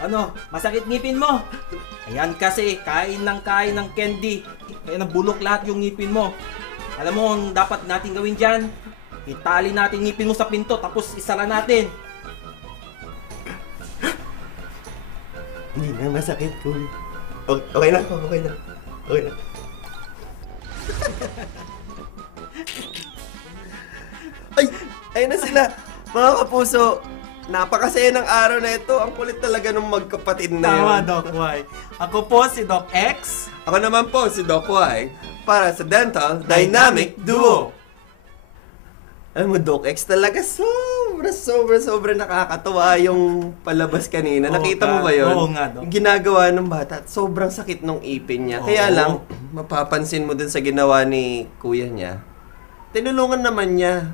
Ano, masakit ngipin mo? Ayan kasi, kain ng candy. Kaya nabulok lahat yung ngipin mo. Alam mo, ang dapat natin gawin dyan, itali natin ngipin mo sa pinto, tapos isara natin. Hindi na masakit, Kuya. Okay na. Ayun na sila. Mga kapuso, napakasaya ng araw na ito. Ang kulit talaga ng magkapatid na yun. Tama, Doc Y. Ako po si Doc X. Ako naman po si Doc Y para sa Dental Dynamic Duo. Alam mo, Doc X talaga sobra nakakatawa yung palabas kanina. Nakita mo ba yun? Oo nga, Doc. Yung ginagawa ng bata, sobrang sakit nung ipin niya. Kaya lang, mapapansin mo dun sa ginawa ni kuya niya, tinulungan naman niya.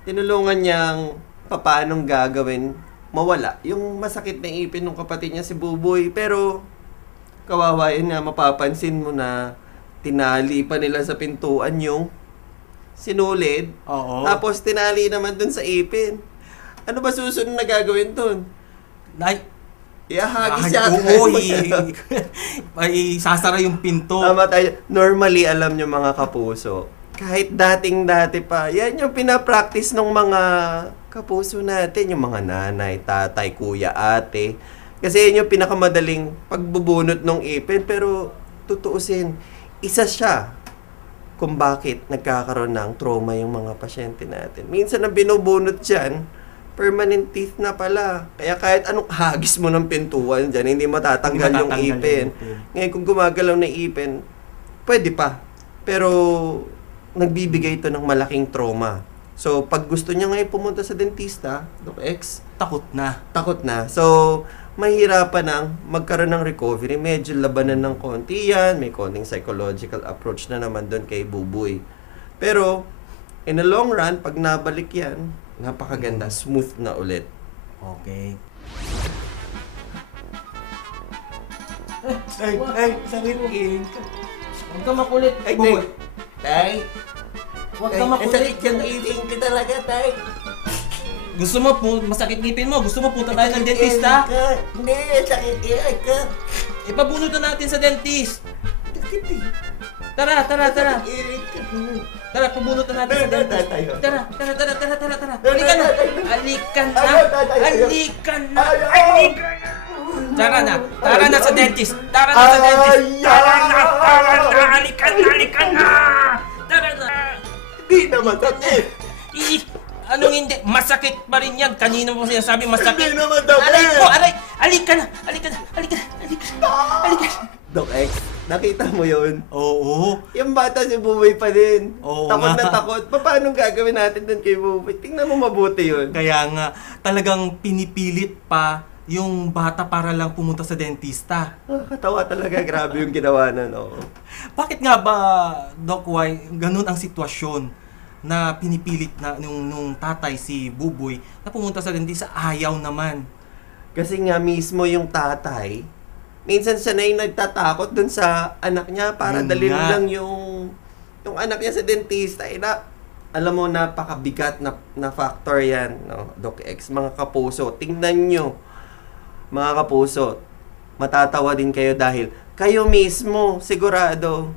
Tinulungan niyang paanong gagawin mawala yung masakit na ipin ng kapatid niya si Buboy. Pero kawawa yun nga, mapapansin mo na tinali pa nila sa pintuan yung sinulid. Oo. Tapos tinali naman dun sa ipin. Ano ba susunod na gagawin dun? Ihahagis siya. Oo, sasara yung pinto. Tama tayo. Normally, alam nyo mga kapuso, kahit dating-dati pa, yan yung pinapractice ng mga kapuso natin, yung mga nanay, tatay, kuya, ate. Kasi yun yung pinakamadaling pagbubunot ng ipin. Pero, tutuusin, isa siya kung bakit nagkakaroon ng trauma yung mga pasyente natin. Minsan na binubunot dyan, permanent teeth na pala. Kaya kahit anong hagis mo ng pintuan dyan, hindi matatanggal yung ipin. Ngayon, kung gumagalaw na ipin, pwede pa. Pero, nagbibigay ito ng malaking trauma. So, pag gusto niya ngayon pumunta sa dentista, Doc X, Takot na. So, mahirapan nang magkaroon ng recovery. Medyo labanan ng konti yan. May konting psychological approach na naman doon kay Buboy. Pero, in the long run, pag nabalik yan, napakaganda. Smooth na ulit. Okay. Ay, sakit. Huwag ka makulit. Ay, Buboy. Tay. Huwag ka makulit. Sakit yung ipin ko talaga, tay. Gusto mo, masakit ngipin mo? Gusto mo punta tayo ng dentista? Hindi, sakit ka. Ipabunot na natin sa dentist. Sakit eh. Tara. Tara, pabunot na natin sa Tara, dentist. tayo. Tara. Halika na. Tara na sa dentist. Halika na. Hindi na masakit. Anong hindi? Masakit pa rin yan. Kanina mo sinasabi masakit. Hindi naman daw. Aray! Halika na. Doc X, nakita mo yun? Oo. Yung bata si Buboy pa din. Oo Takot nga. na takot. Paano gagawin natin dun kay Buboy? Tingnan mo mabuti yun. Kaya nga, talagang pinipilit pa yung bata para lang pumunta sa dentista. Katawa talaga. Grabe yung ginawa na, no? Bakit nga ba, Doc Y, ganun ang sitwasyon na pinipilit na nung tatay si Buboy na pumunta sa dentista? Ayaw naman. Kasi nga mismo yung tatay, minsan siya na yung nagtatakot dun sa anak niya para dalhin lang yung anak niya sa dentista. Alam mo, napakabigat na factor yan, no? Doc X, mga kapuso. Tingnan nyo, mga kapuso, matatawa din kayo dahil kayo mismo, sigurado,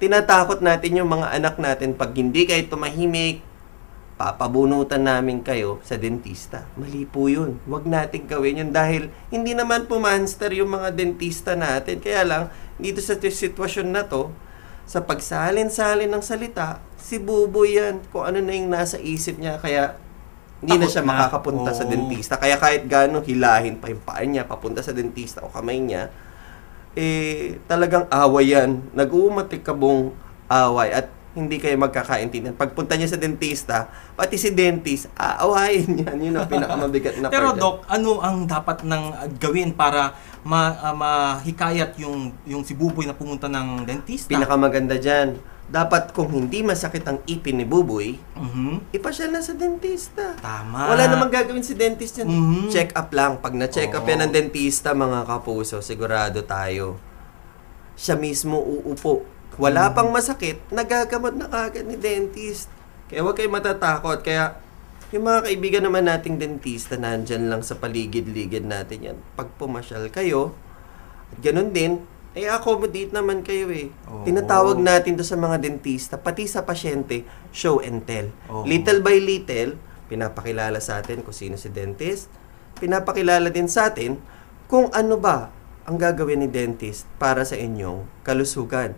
tinatakot natin yung mga anak natin pag hindi kayo tumahimik, papabunutan namin kayo sa dentista. Mali po yun. Huwag natin gawin yun dahil hindi naman po monster yung mga dentista natin. Kaya lang, dito sa sitwasyon na to, sa pagsalin-salin ng salita, si Buboy yan. Kung ano na yung nasa isip niya, kaya hindi na siya makakapunta sa dentista. Kaya kahit gano'ng hilahin pa yung paa niya, papunta sa dentista o kamay niya, talagang away yan. Nag-uumatikabong away at hindi kayo magkakaintindihan. Pagpunta niya sa dentista, pati si dentist, aawayin yan. Yun ang pinakamabigat na Pero part. Doc, ano ang dapat nang gawin para mahikayat yung si Buboy na pumunta ng dentista? Pinakamaganda dyan, dapat kung hindi masakit ang ipin ni Buboy, ipasyal na sa dentista. Tama. Wala namang gagawin si dentist yan. Check up lang. Pag na-check up yan ng dentista, mga kapuso, sigurado tayo, siya mismo uupo. Wala pang masakit, nagagamot na kagad ni dentist. Kaya huwag kayo matatakot. Kaya Yung mga kaibigan naman nating dentista, nandyan lang sa paligid-ligid natin yan. Pag pumasyal kayo, at ganun din, accommodate naman kayo eh. Oo. Tinatawag natin to sa mga dentista, pati sa pasyente, show and tell. Oo. Little by little, pinapakilala sa atin kung sino si dentist. Pinapakilala din sa atin kung ano ba ang gagawin ni dentist para sa inyong kalusugan.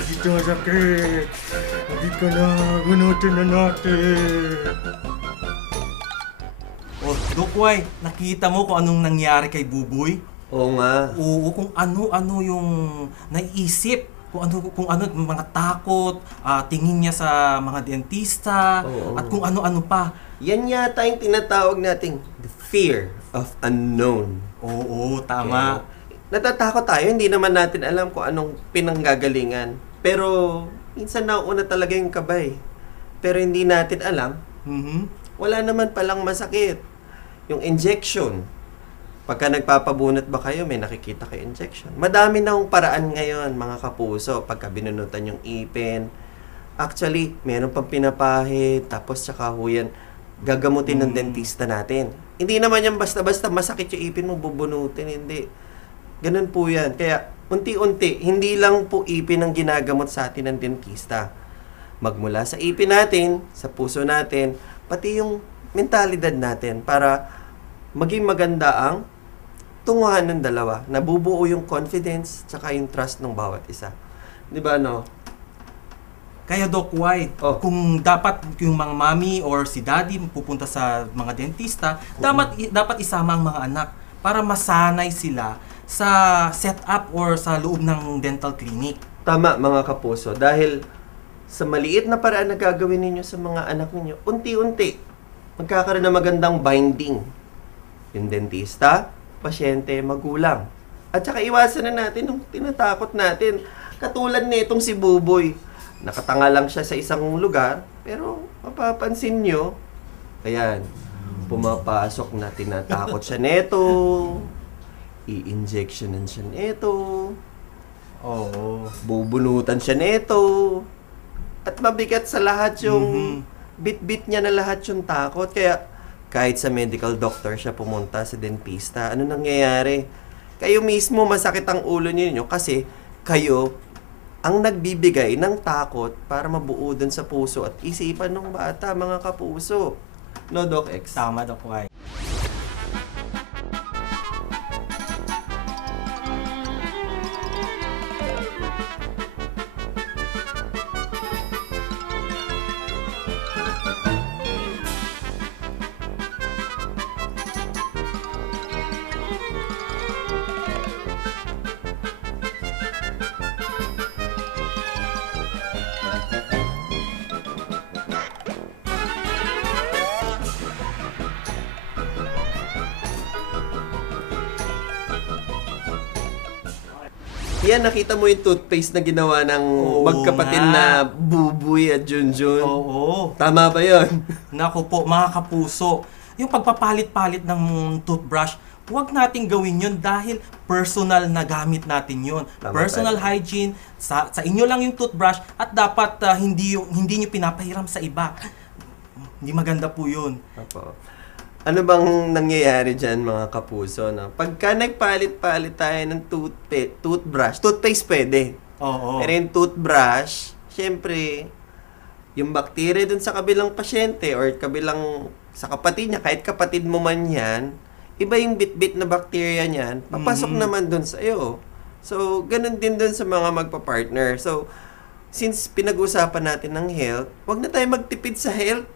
Dito masakit. Dito na, gunutin na natin. Oh, Doc Y, nakita mo kung anong nangyari kay Buboy? Oo nga. Oo, kung ano-ano yung naiisip. Kung ano mga takot, tingin niya sa mga dentista, Oo. at kung ano-ano pa. Yan yata yung tinatawag nating the fear of unknown. Oo, tama. Natatakot tayo, hindi naman natin alam kung anong pinanggagalingan. Pero, minsan nauuna talaga yung kabay. Pero hindi natin alam, Mhm. wala naman palang masakit. Yung injection, pagka nagpapabunot ba kayo, may nakikita kayo injection. Madami na akong paraan ngayon, mga kapuso, pagka binunutan yung ipin. Actually, meron pang pinapahid, tapos tsaka ho yan, gagamutin ng dentista natin. Hindi naman yan basta-basta masakit yung ipin mo, bubunutin, hindi. Ganun po yan. Kaya, unti-unti, hindi lang po ipin ang ginagamot sa atin ng dentista. Magmula sa ipin natin, sa puso natin, pati yung mentalidad natin para maging maganda ang tunguhan ng dalawa. Nabubuo yung confidence tsaka yung trust ng bawat isa. Di ba, no? Kaya Doc White, Oh. kung dapat yung mga mami or si daddy pupunta sa mga dentista, dapat isama ang mga anak para masanay sila sa setup or sa loob ng dental clinic. Tama, mga kapuso. Dahil sa maliit na paraan na gagawin ninyo sa mga anak ninyo, unti-unti, magkakaroon na magandang binding. Yung dentista, pasyente, magulang. At saka iwasan na natin yung tinatakot natin. Katulad nitong si Buboy. Nakatanga lang siya sa isang lugar, pero mapapansin nyo, ayan, pumapasok na tinatakot siya neto, i-injectionan siya neto, Oo. bubunutan siya neto, at mabigat sa lahat yung bit-bit niya na lahat yung takot. Kaya kahit sa medical doctor siya pumunta sa dentista, ano nangyayari? Kayo mismo masakit ang ulo niyo kasi kayo ang nagbibigay ng takot para mabuo dun sa puso at isipan ng bata, mga kapuso. No, Doc X? Tama, Doc White. Yan, nakita mo yung toothpaste na ginawa ng Oo magkapatid nga. na Buboy at Junjun. Oo. Tama ba yun? Naku po, mga kapuso, yung pagpapalit-palit ng toothbrush, huwag nating gawin yun dahil personal na gamit natin yun. Tama Personal tayo. hygiene, sa inyo lang yung toothbrush at dapat hindi nyo pinapahiram sa iba. Hindi maganda po yun. Apo. Ano bang nangyayari dyan, mga kapuso? No? Pagka nagpalit-palit tayo ng toothpaste pwede. Oo. Pero yung toothbrush, syempre, yung bacteria dun sa kabilang pasyente or kabilang sa kapatid niya, kahit kapatid mo man yan, iba yung bit-bit na bacteria niyan, papasok naman dun sa iyo. So, ganun din dun sa mga magpa-partner. So, since pinag-usapan natin ng health, wag na tayo magtipid sa health.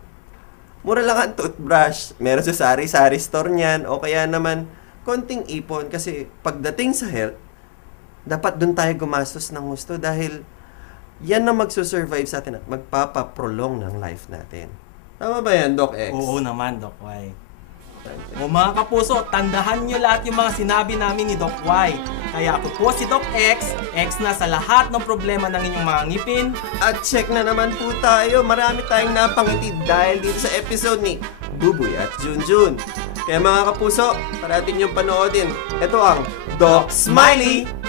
Mura lang ang toothbrush. Meron sa sari-sari store niyan o kaya naman konting ipon kasi pagdating sa health, dapat dun tayo gumastos ng gusto dahil yan na magsusurvive sa atin at magpapaprolong ng life natin. Tama ba yan, Doc X? Oo naman, Doc Y. O mga kapuso, tandahan nyo lahat yung mga sinabi namin ni Doc Y. Kaya ako po si Doc X, X na sa lahat ng problema ng inyong mga ngipin. At check na naman po tayo. Marami tayong napangiti dahil dito sa episode ni Buboy at Junjun. Kaya mga kapuso, parating yung panoodin. Ito ang Doc Smiley!